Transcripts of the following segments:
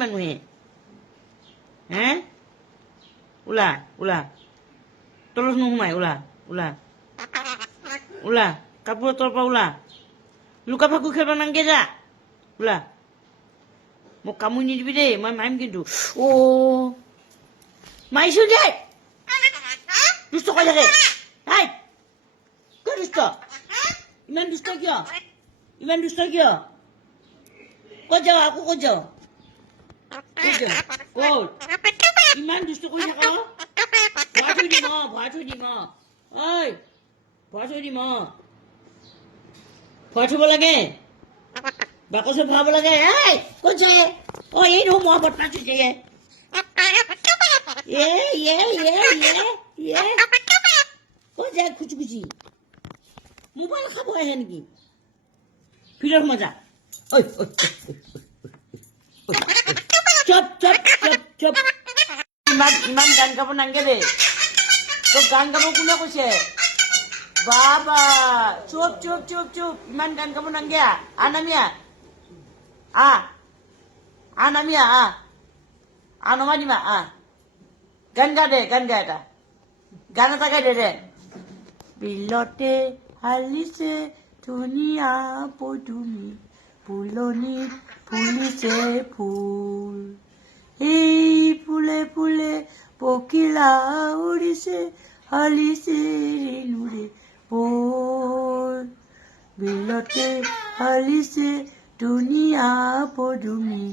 মানুহে হে ওলা ওলা তলত নোসোমাই ওলা ওলা ওলা কাপোৰৰ তলৰ পৰা ওলা লুকা ভাকু খেলিব নালাগে যা ওলা মোক কামুৰি নিদিবি দেই মই মাৰিম কিন্তু মাৰিছো দেই দুষ্ট কৈ থাকে কিয় দুষ্ট ইমান দুষ্ট কিয় ইমান দুষ্ট কিয় ক'ত যাওঁ আকৌ ক'ত যাওঁ ক'ত ইমান দুষ্ট কৰি থাক ভৰাই থৈ দিম ভৰাই থৈ দিম ঐ ভৰাই থৈ দিম ভৰাই থব লাগে বাকচত ভৰাব লাগে ক'ত যায় এই নহয় মই বদমাছ হৈ যায় ক'ত যায় খুচি খুচি মোবাইল খাব আহে নেকি ফিল্ডত সোমাই যা ঐ চপ চপ চপ চপ ইমান গান গাব নালাগে দেই তোক গান গাব কোনে কৈছে বাবা চুপ চুপ চুপ চুপ ইমান গান গাব নালাগে নামিয়া নামিয়া নমাই দিমা গান গা দে গান গা এটা গান এটা গাই দে বিলতে হালিছে ধুনীয়া পদুমি ফুলনিত ফুলিছে ফুল এই ফুলে ফুলে পখিলা উৰিছে হালিছে ৰেণুৰে বৰ বিলতে হালিছে ধুনীয়া পদুমি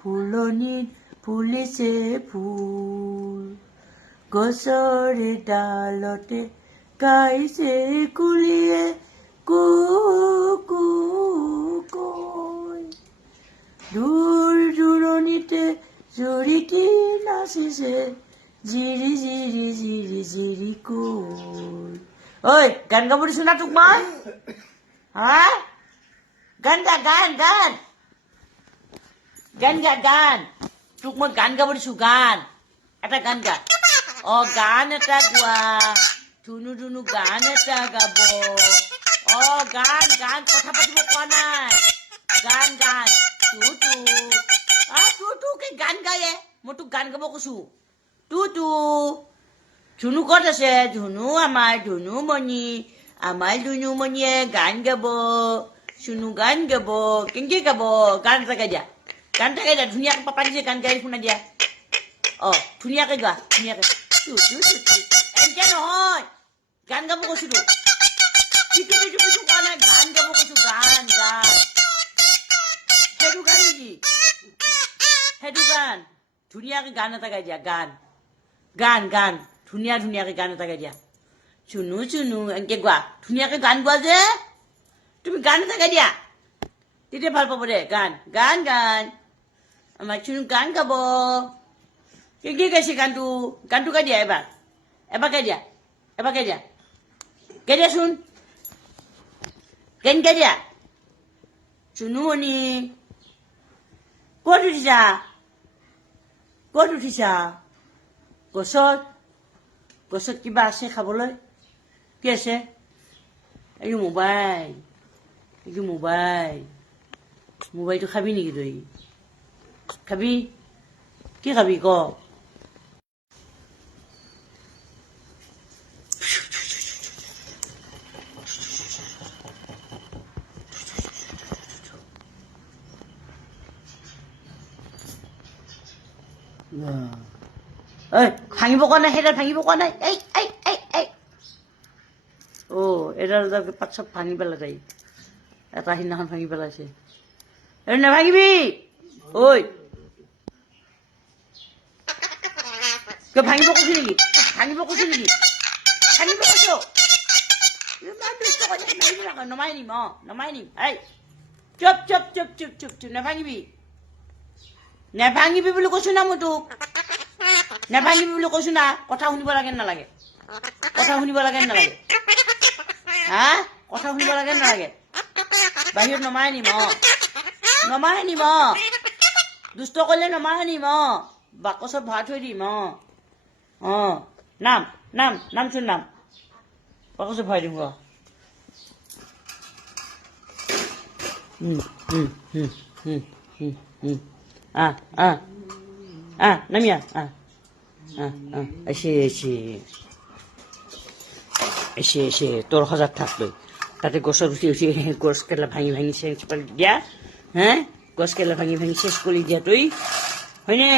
ফুলনিত ফুলিছে ফুল গছৰে ডালতে গাইছে কুলিয়ে কু কু কৈ দূৰ দূৰণিতে জুৰিকি নাচিছে জিৰি জিৰি জিৰি জিৰি কৈ ঐ গান গাব দিছো না তোক মই গান গা গান গান গান গা গান তোক মই গান গাব দিছো গান এটা গান গা গান এটা গোৱা ধুনু ধুনু গান এটা গাব গান গান কথা পাতিব কোৱা নাই গান গান তু কি গান গায়ে মই তোক গান গাব কৈছো তু ধুনু ক'ত আছে ধুনু আমাৰ ধুনুমণিয়ে গান গাব চুনু গান গাব কেনেকে গাব গান এটা গাই দিয়া ধুনীয়াকে পাপা দিছে গান গাই শুনাই দিয়া ধুনীয়াকে গোৱা ধুনীয়াকে এনেকে নহয় গান গাব কৈছো তো কোৱা নাই গান গাব কৈছো গান গান সেইটো গান নেকি সেইটো গান ধুনীয়াকে গান এটা গাই দিয়া গান গান গান ধুনীয়াকে গান এটা গাই দিয়া চুনু চুনু এনেকে গোৱা ধুনীয়াকে গান গোৱা যে তুমি গান এটা গাই দিয়া তেতিয়া ভাল পাব দে গান গান গান আমাৰ চুনু গান গাব কি গাইছে গানটো গাই দিয়া এবাৰ গাই দিয়া গাই দিয়াচোন গান গাই দিয়া চুনুমণি ক'ত উঠিছা গছত কিবা আছে খাবলৈ কি আছে এইটো মোবাইলটো খাবি নেকি তই খাবি কি খাবি ক ভাঙিব কোৱা নাই সেইডাল ভাঙিব কোৱা নাই এডাল পাত চব ভাঙি পেলাইছে এটা সিদিনাখন ভাঙি পেলাইছে নাভাঙিবি ঐ কিয় ভাঙিব কৈছো নেকি নমাই নিম চুপ চুপ চুপ চুপ চুপ চুপ নেভাঙিবি বুলি কৈছো না মই তোক নেভাঙিবি বুলি কৈছো না কথা শুনিব লাগে নালাগে কথা শুনিব লাগে নালাগে বাহিৰত নমাই নিম দুষ্ট কৰিলে নমাই নিম বাকচত ভৰাই থৈ দিম নামচোন নাম বাকচত ভৰাই দিম গ নামিয়া এসে তোৰ হাজাৰ থাকবে তাতে গছৰ উঠি গছ কেলা ভাঙি শেষ কৰি দিয়া গছ কেলা ভাঙি শেষ কৰি দিয়া তুই হয়নে